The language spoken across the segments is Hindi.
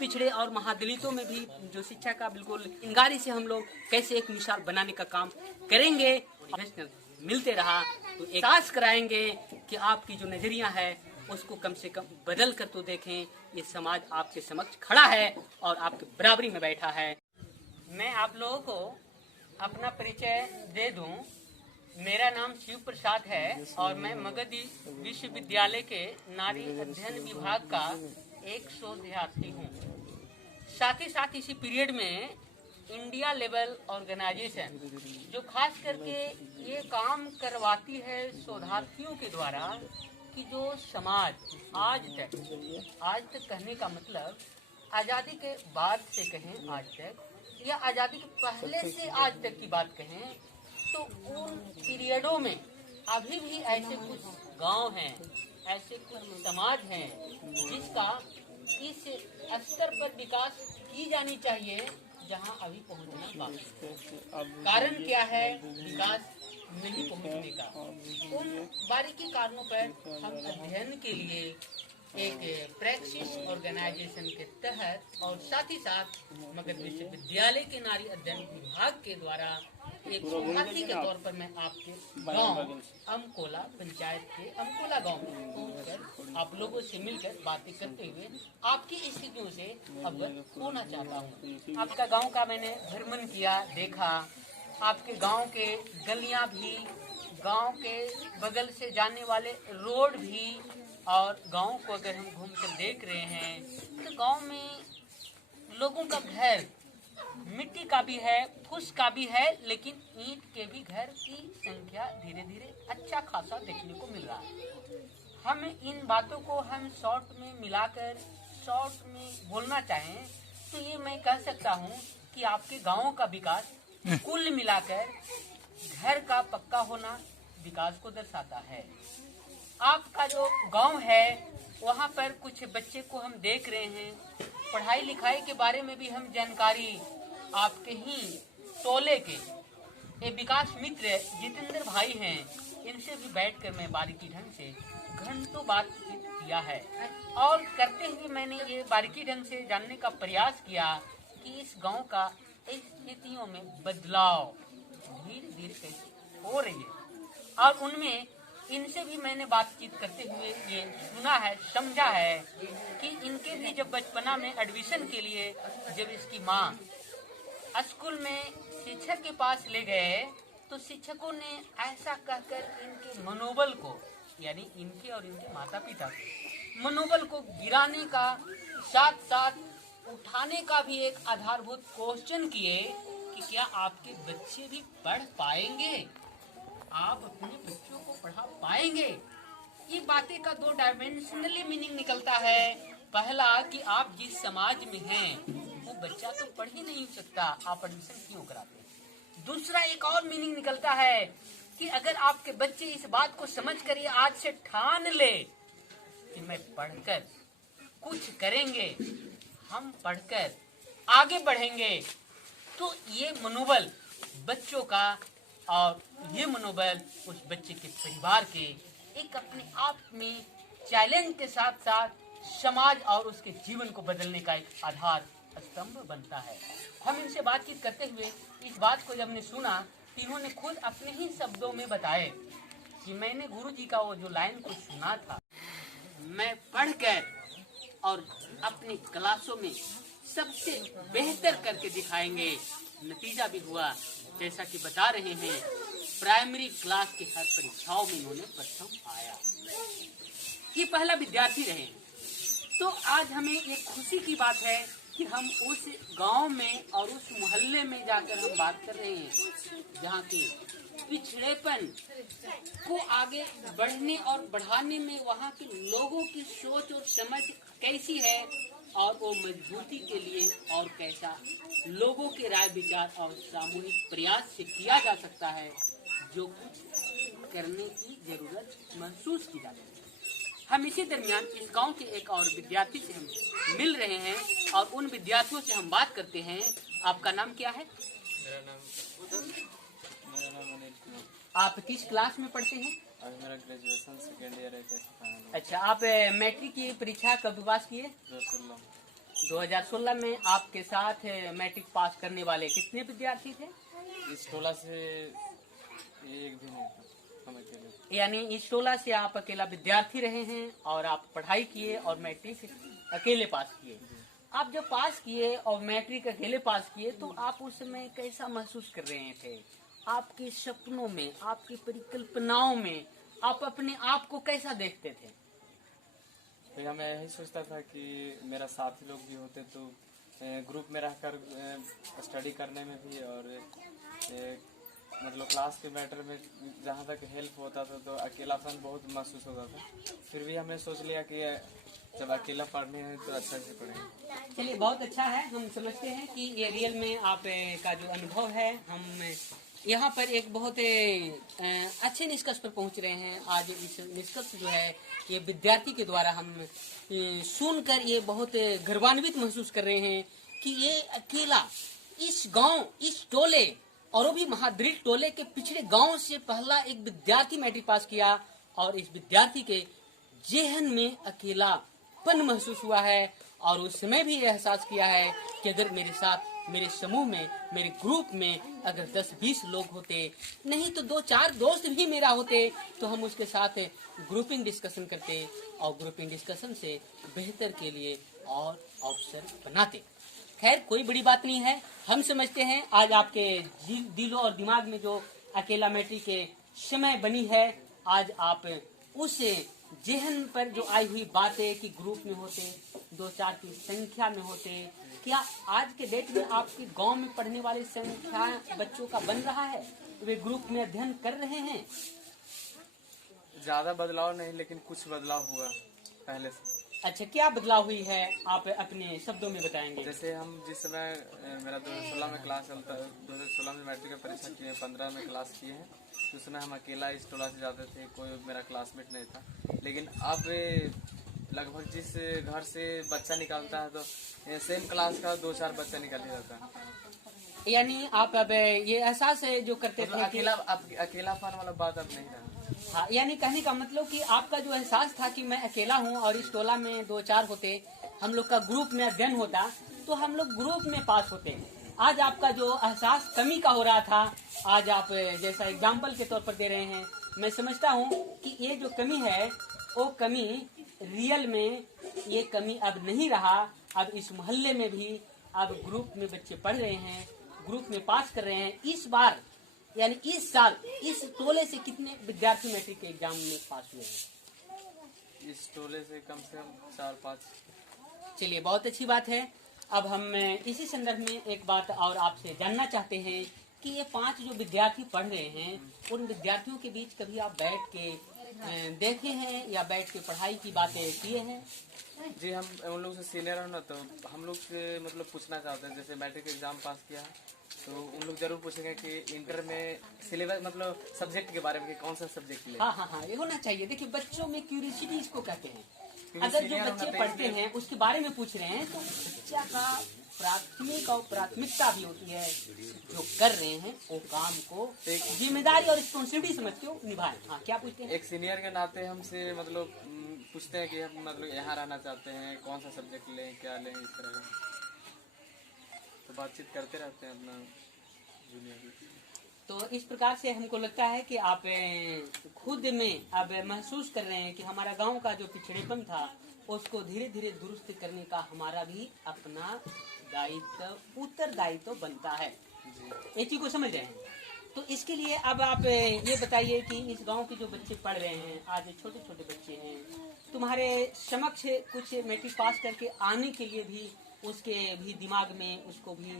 पिछड़े और महादलितों में भी जो शिक्षा का बिल्कुल इंगारी से हम लोग कैसे एक मिसाल बनाने का काम करेंगे। मिलते रहा तो एहसास कराएंगे कि आपकी जो नजरिया है उसको कम से कम बदल कर तो देखें। ये समाज आपके समक्ष खड़ा है और आपके बराबरी में बैठा है। मैं आप लोगों को अपना परिचय दे दूं। मेरा नाम शिव प्रसाद है और मैं मगध विश्वविद्यालय के नारी अध्ययन विभाग का एक शोधार्थी हूँ। साथ ही साथ इसी पीरियड में इंडिया लेवल ऑर्गेनाइजेशन जो खास करके ये काम करवाती है शोधार्थियों के द्वारा कि जो समाज आज तक कहने का मतलब आज़ादी के बाद से कहें आज तक या आज़ादी के पहले से आज तक की बात कहें तो उन पीरियडों में अभी भी ऐसे कुछ गांव हैं, ऐसे कुछ समाज हैं जिसका इस स्तर पर विकास की जानी चाहिए जहां अभी पहुंचना बाकी है। कारण क्या है विकास नहीं पहुंचने का? उन बारीकी कारणों पर हम अध्ययन के लिए एक प्रैक्टिस ऑर्गेनाइजेशन के तहत और साथ ही साथ मगध विश्वविद्यालय के नारी अध्ययन विभाग के द्वारा एक शोधार्थी के तौर पर मैं आपके गांव अमकोला पंचायत के अमकोला गांव में पहुंचकर आप लोगों से मिलकर बातें करते हुए आपकी स्थितियों से अवगत होना चाहता हूं। आपका गांव का मैंने भ्रमण किया, देखा। आपके गांव के गलियां भी, गांव के बगल से जाने वाले रोड भी और गांव को अगर हम घूम कर देख रहे हैं तो गांव में लोगों का घर मिट्टी का भी है, फूस का भी है, लेकिन ईंट के भी घर की संख्या धीरे धीरे अच्छा खासा देखने को मिल रहा है। हम इन बातों को हम शॉर्ट में मिलाकर शॉर्ट में बोलना चाहें तो ये मैं कह सकता हूँ कि आपके गाँव का विकास कुल मिलाकर घर का पक्का होना विकास को दर्शाता है। आपका जो गांव है वहां पर कुछ बच्चे को हम देख रहे हैं, पढ़ाई लिखाई के बारे में भी हम जानकारी आपके ही टोले के ये विकास मित्र जितेंद्र भाई हैं, इनसे भी बैठकर मैं बारीकी ढंग से घंटों बातचीत किया है और करते हुए मैंने ये बारीकी ढंग से जानने का प्रयास किया कि इस गांव का स्थितियों में बदलाव धीरे धीरे कैसे हो रही है और उनमें इनसे भी मैंने बातचीत करते हुए ये सुना है, समझा है कि इनके भी जब बचपना में एडमिशन के लिए जब इसकी माँ स्कूल में शिक्षक के पास ले गए तो शिक्षकों ने ऐसा कहकर इनके मनोबल को यानी इनके और इनके माता पिता के मनोबल को गिराने का साथ साथ उठाने का भी एक आधारभूत क्वेश्चन किए कि क्या आपके बच्चे भी पढ़ पाएंगे, आप अपने बच्चों को पढ़ा पाएंगे। ये बातें का दो डायमेंशनली मीनिंग निकलता है। पहला कि आप जिस समाज में हैं वो बच्चा तो पढ़ ही नहीं सकता, आप एडमिशन क्यों कराते हैं। दूसरा एक और मीनिंग निकलता है कि अगर आपके बच्चे इस बात को समझ कर ये आज से ठान ले कि मैं पढ़कर कुछ करेंगे, हम पढ़कर आगे बढ़ेंगे, तो ये मनोबल बच्चों का और ये मनोबल उस बच्चे के परिवार के एक अपने आप में चैलेंज के साथ साथ समाज और उसके जीवन को बदलने का एक आधार स्तंभ बनता है। हम इनसे बातचीत करते हुए इस बात को जब हमने सुना तो इन्होंने खुद अपने ही शब्दों में बताए कि मैंने गुरुजी का वो जो लाइन को सुना था, मैं पढ़कर और अपनी क्लासों में सबसे बेहतर करके दिखाएंगे। नतीजा भी हुआ जैसा कि बता रहे हैं, प्राइमरी क्लास के हर परीक्षाओं में इन्होंने प्रथम आया। ये पहला विद्यार्थी रहे। तो आज हमें ये खुशी की बात है कि हम उस गांव में और उस मोहल्ले में जाकर हम बात कर रहे हैं जहाँ के पिछड़ेपन को आगे बढ़ने और बढ़ाने में वहाँ के लोगों की सोच और समझ कैसी है और वो मजबूती के लिए और कैसा लोगों के राय विचार और सामूहिक प्रयास से किया जा सकता है, जो कुछ करने की जरूरत महसूस की जाती है। हम इसी दरमियान इस गांव के एक और विद्यार्थी से हम मिल रहे हैं और उन विद्यार्थियों से हम बात करते हैं। आपका नाम क्या है? मेरा नाम अनिल कुमार। आप किस क्लास में पढ़ते हैं? अभी मेरा ग्रेजुएशन सेकेंड ईयर है। कैसे? अच्छा, आप मैट्रिक की परीक्षा कब पास किए? 2016। 2016 में आपके साथ मैट्रिक पास करने वाले कितने विद्यार्थी थे? इस टोला से एक भी नहीं था, हम अकेले। यानी इस टोला से आप अकेला विद्यार्थी रहे हैं और आप पढ़ाई किए और मैट्रिक अकेले पास किए। आप जब पास किए और मैट्रिक अकेले पास किए तो आप उस समय कैसा महसूस कर रहे थे? आपके सपनों में, आपकी परिकल्पनाओं में आप अपने आप को कैसा देखते थे? भैया मैं यही सोचता था कि मेरा साथी लोग भी होते तो ग्रुप में रहकर स्टडी करने में भी और मतलब क्लास के मैटर में जहाँ तक हेल्प होता था तो अकेलापन बहुत महसूस होता था। फिर भी हमने सोच लिया कि जब अकेला पढ़ने हैं तो अच्छा से पढ़ेंगे। चलिए बहुत अच्छा है, हम समझते हैं कि ये रियल में आप का जो अनुभव है, हम यहाँ पर एक बहुत अच्छे निष्कर्ष पर पहुँच रहे हैं। आज इस निष्कर्ष जो है ये विद्यार्थी के द्वारा हम सुनकर ये बहुत गर्वान्वित महसूस कर रहे हैं कि ये अकेला इस गांव, इस टोले और वो भी महादृढ़ टोले के पिछड़े गांव से पहला एक विद्यार्थी मैट्रिक पास किया और इस विद्यार्थी के जेहन में अकेलापन महसूस हुआ है और उस समय भी एहसास किया है कि अगर मेरे साथ, मेरे समूह में, मेरे ग्रुप में अगर 10-20 लोग होते, नहीं तो 2-4 दोस्त भी मेरा होते तो हम उसके साथ ग्रुपिंग डिस्कशन करते और ग्रुपिंग डिस्कशन से बेहतर के लिए और अवसर बनाते। खैर कोई बड़ी बात नहीं है, हम समझते हैं आज आपके दिलों और दिमाग में जो अकेला मैट्रिक के समय बनी है, आज आप उस जेहन पर जो आई हुई बातें कि ग्रुप में होते, 2-4 की संख्या में होते, क्या आज के डेट में आपके गांव में पढ़ने वाली संख्या बच्चों का बन रहा है? वे ग्रुप में अध्ययन कर रहे हैं? ज्यादा बदलाव नहीं लेकिन कुछ बदलाव हुआ पहले से। अच्छा, क्या बदलाव हुई है आप अपने शब्दों में बताएंगे? जैसे हम जिस समय मेरा 2016 में क्लास चलता, 2016 में मैट्रिक की परीक्षा किए, 15 में क्लास किए हैं, तो उस समय हम अकेला इस टोला से जाते थे, कोई मेरा क्लासमेट नहीं था। लेकिन अब लगभग जिस घर से बच्चा निकालता है तो सेम क्लास का 2-4 बच्चा निकाल ही जाता है। यानी आप अब ये एहसास है जो करते थे अकेलापन वाला बात अब नहीं रहा। हाँ, यानी कहने का मतलब कि आपका जो एहसास था कि मैं अकेला हूँ और इस टोला में 2-4 होते, हम लोग का ग्रुप में अध्ययन होता तो हम लोग ग्रुप में पास होते। आज आपका जो एहसास कमी का हो रहा था, आज आप जैसा एग्जाम्पल के तौर पर दे रहे हैं, मैं समझता हूँ कि ये जो कमी है वो कमी रियल में ये कमी अब नहीं रहा। अब इस मोहल्ले में भी अब ग्रुप में बच्चे पढ़ रहे हैं, ग्रुप में पास कर रहे हैं। इस बार यानी इस साल इस टोले से कितने विद्यार्थी मैट्रिक के एग्जाम में पास हुए हैं? इस टोले से कम 4-5। चलिए बहुत अच्छी बात है। अब हम इसी संदर्भ में एक बात और आपसे जानना चाहते हैं कि ये 5 जो विद्यार्थी पढ़ रहे हैं, उन विद्यार्थियों के बीच कभी आप बैठ के देखे हैं या बैठ के पढ़ाई की बातें किए हैं? जी, हम उन लोग से सीनियर हो ना, तो हम लोग से मतलब पूछना चाहते हैं। जैसे मैट्रिक एग्जाम पास किया है तो उन लोग जरूर पूछेंगे कि इंटर में सिलेबस मतलब सब्जेक्ट के बारे में कि कौन सा सब्जेक्ट ले। हाँ, ये होना चाहिए। देखिए बच्चों में क्यूरियोसिटी इसको कहते हैं। अगर जो बच्चे पढ़ते हैं उसके बारे में पूछ रहे हैं तो बच्चा का प्राथमिक और प्राथमिकता भी होती है जो कर रहे हैं वो काम को जिम्मेदारी और रिस्पॉन्सिबिलिटी समझते हो निभाए। हाँ, क्या पूछते हैं? एक सीनियर के नाते हमसे मतलब पूछते हैं कि हम मतलब यहाँ रहना चाहते हैं, कौन सा सब्जेक्ट लें, क्या लें, इस तरह का तो बातचीत करते रहते हैं अपना जूनियर। तो इस प्रकार से हमको लगता है कि आप खुद में अब महसूस कर रहे हैं कि हमारा गांव का जो पिछड़ेपन था उसको धीरे धीरे दुरुस्त करने का हमारा भी अपना दायित्व, उत्तरदायित्व बनता है। ये चीज को समझ रहे हैं। तो इसके लिए अब आप ये बताइए कि इस गांव के जो बच्चे पढ़ रहे हैं, आज छोटे छोटे बच्चे हैं, तुम्हारे समक्ष कुछ मैट्रिक पास करके आने के लिए भी उसके भी दिमाग में, उसको भी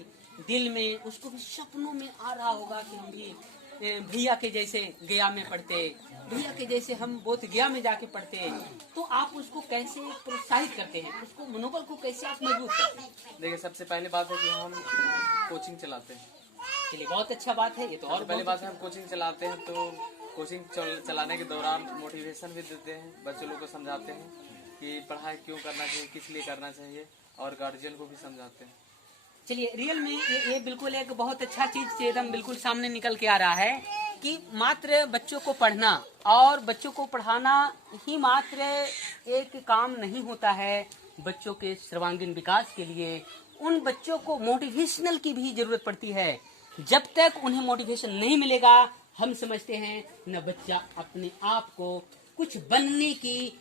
दिल में, उसको भी सपनों में आ रहा होगा कि हम भी भैया के जैसे गया में पढ़ते, भैया के जैसे हम बोध गया में जाके पढ़ते। तो आप उसको कैसे प्रोत्साहित करते हैं, उसको मनोबल को कैसे आप मजबूत करते हैं? देखिए, सबसे पहली बात है कि हम कोचिंग चलाते हैं। चलिए बहुत अच्छा बात है। ये तो और पहली बात है हम कोचिंग चलाते हैं, तो कोचिंग चलाने के दौरान मोटिवेशन भी देते हैं, बच्चों लोग को समझाते हैं कि पढ़ाई क्यों करना चाहिए, किस लिए करना चाहिए, और गार्जियन को भी समझाते हैं। चलिए, रियल में ये बिल्कुल एक बहुत अच्छा चीज से एकदम बिल्कुल सामने निकल के आ रहा है कि मात्र बच्चों को पढ़ना और बच्चों को पढ़ाना ही मात्र एक काम नहीं होता है। बच्चों के सर्वांगीण विकास के लिए उन बच्चों को मोटिवेशनल की भी जरूरत पड़ती है। जब तक उन्हें मोटिवेशन नहीं मिलेगा, हम समझते हैं न बच्चा अपने आप को कुछ बनने की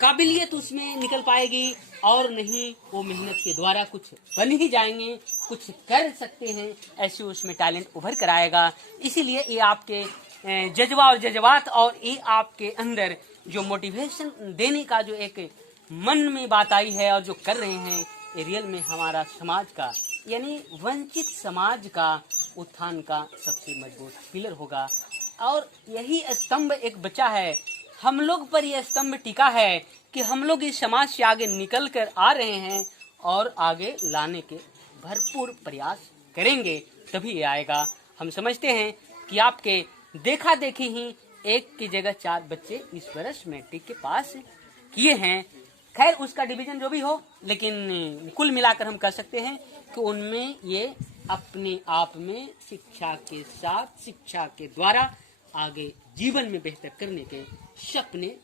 काबिलियत उसमें निकल पाएगी, और नहीं वो मेहनत के द्वारा कुछ बन ही जाएंगे, कुछ कर सकते हैं, ऐसे उसमें टैलेंट उभर कर आएगा। इसीलिए ये आपके जज्बा और जज्बात और ये आपके अंदर जो मोटिवेशन देने का जो एक मन में बात आई है और जो कर रहे हैं, ये रियल में हमारा समाज का यानी वंचित समाज का उत्थान का सबसे मजबूत पिलर होगा। और यही स्तंभ एक बचा है, हम लोग पर यह स्तंभ टिका है कि हम लोग इस समाज से आगे निकल कर आ रहे हैं और आगे लाने के भरपूर प्रयास करेंगे, तभी ये आएगा। हम समझते हैं कि आपके देखा देखी ही एक की जगह 4 बच्चे इस वर्ष मैट्रिक के पास किए हैं। खैर उसका डिवीजन जो भी हो, लेकिन कुल मिलाकर हम कह सकते हैं कि उनमें ये अपने आप में शिक्षा के साथ, शिक्षा के द्वारा आगे जीवन में बेहतर करने के सपने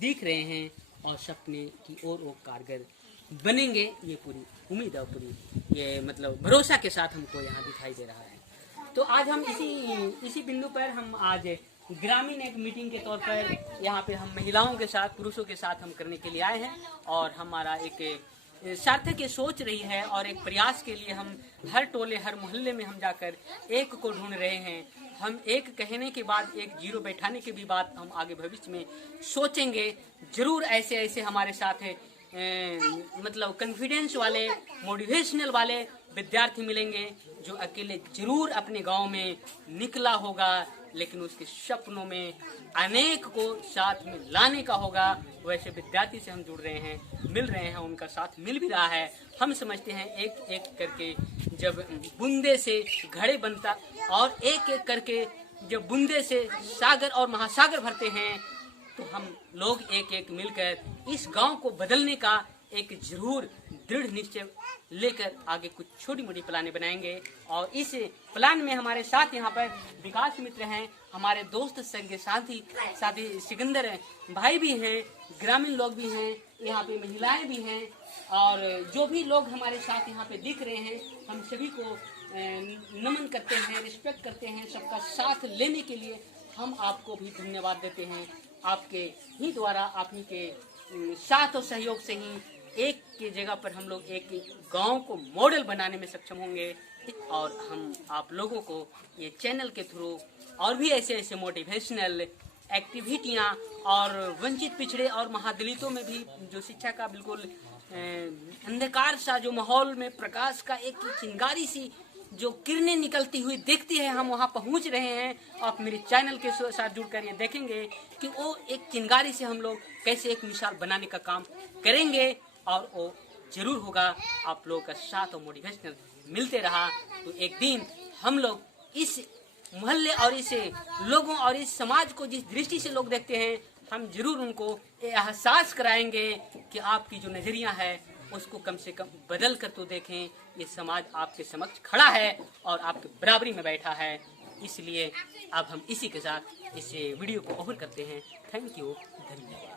दिख रहे हैं और सपने की ओर वो कारगर बनेंगे, ये पूरी उम्मीद और पूरी ये मतलब भरोसा के साथ हमको यहाँ दिखाई दे रहा है। तो आज हम इसी बिंदु पर हम आज ग्रामीण एक मीटिंग के तौर पर यहाँ पे हम महिलाओं के साथ, पुरुषों के साथ हम करने के लिए आए हैं, और हमारा एक सार्थक ये सोच रही है और एक प्रयास के लिए हम हर टोले, हर मोहल्ले में हम जाकर एक को ढूंढ रहे हैं। हम एक कहने के बाद एक जीरो बैठाने की भी बात हम आगे भविष्य में सोचेंगे। जरूर ऐसे ऐसे हमारे साथ है मतलब कॉन्फिडेंस वाले, मोटिवेशनल वाले विद्यार्थी मिलेंगे जो अकेले जरूर अपने गांव में निकला होगा, लेकिन उसके सपनों में अनेक को साथ में लाने का होगा। वैसे विद्यार्थी से हम जुड़ रहे हैं, मिल रहे हैं, उनका साथ मिल भी रहा है। हम समझते हैं एक एक करके जब बूंदे से घड़े बनता और एक एक करके जब बूंदे से सागर और महासागर भरते हैं, तो हम लोग एक एक मिलकर इस गांव को बदलने का एक जरूर दृढ़ निश्चय लेकर आगे कुछ छोटी मोटी प्लानें बनाएंगे। और इस प्लान में हमारे साथ यहाँ पर विकास मित्र हैं, हमारे दोस्त संग साथी सिकंदर भाई भी हैं, ग्रामीण लोग भी हैं, यहाँ पे महिलाएं भी हैं, और जो भी लोग हमारे साथ यहाँ पे दिख रहे हैं, हम सभी को नमन करते हैं, रिस्पेक्ट करते हैं। सबका साथ लेने के लिए हम आपको भी धन्यवाद देते हैं। आपके ही द्वारा, आप ही के साथ और सहयोग से ही एक की जगह पर हम लोग एक गांव को मॉडल बनाने में सक्षम होंगे। और हम आप लोगों को ये चैनल के थ्रू और भी ऐसे ऐसे मोटिवेशनल एक्टिविटियां और वंचित, पिछड़े और महादलितों में भी जो शिक्षा का बिल्कुल अंधकार सा जो माहौल में प्रकाश का एक चिंगारी सी जो किरणें निकलती हुई देखती है, हम वहाँ पहुँच रहे हैं। आप मेरे चैनल के साथ जुड़कर ये देखेंगे कि वो एक चिंगारी से हम लोग कैसे एक मिसाल बनाने का काम करेंगे, और वो जरूर होगा। आप लोगों का साथ और मोटिवेशनल मिलते रहा तो एक दिन हम लोग इस मोहल्ले और इस लोगों और इस समाज को जिस दृष्टि से लोग देखते हैं, हम जरूर उनको एहसास कराएंगे कि आपकी जो नजरिया है उसको कम से कम बदल कर तो देखें। ये समाज आपके समक्ष खड़ा है और आपके बराबरी में बैठा है। इसलिए अब हम इसी के साथ इस वीडियो को ओवर करते हैं। थैंक यू, धन्यवाद।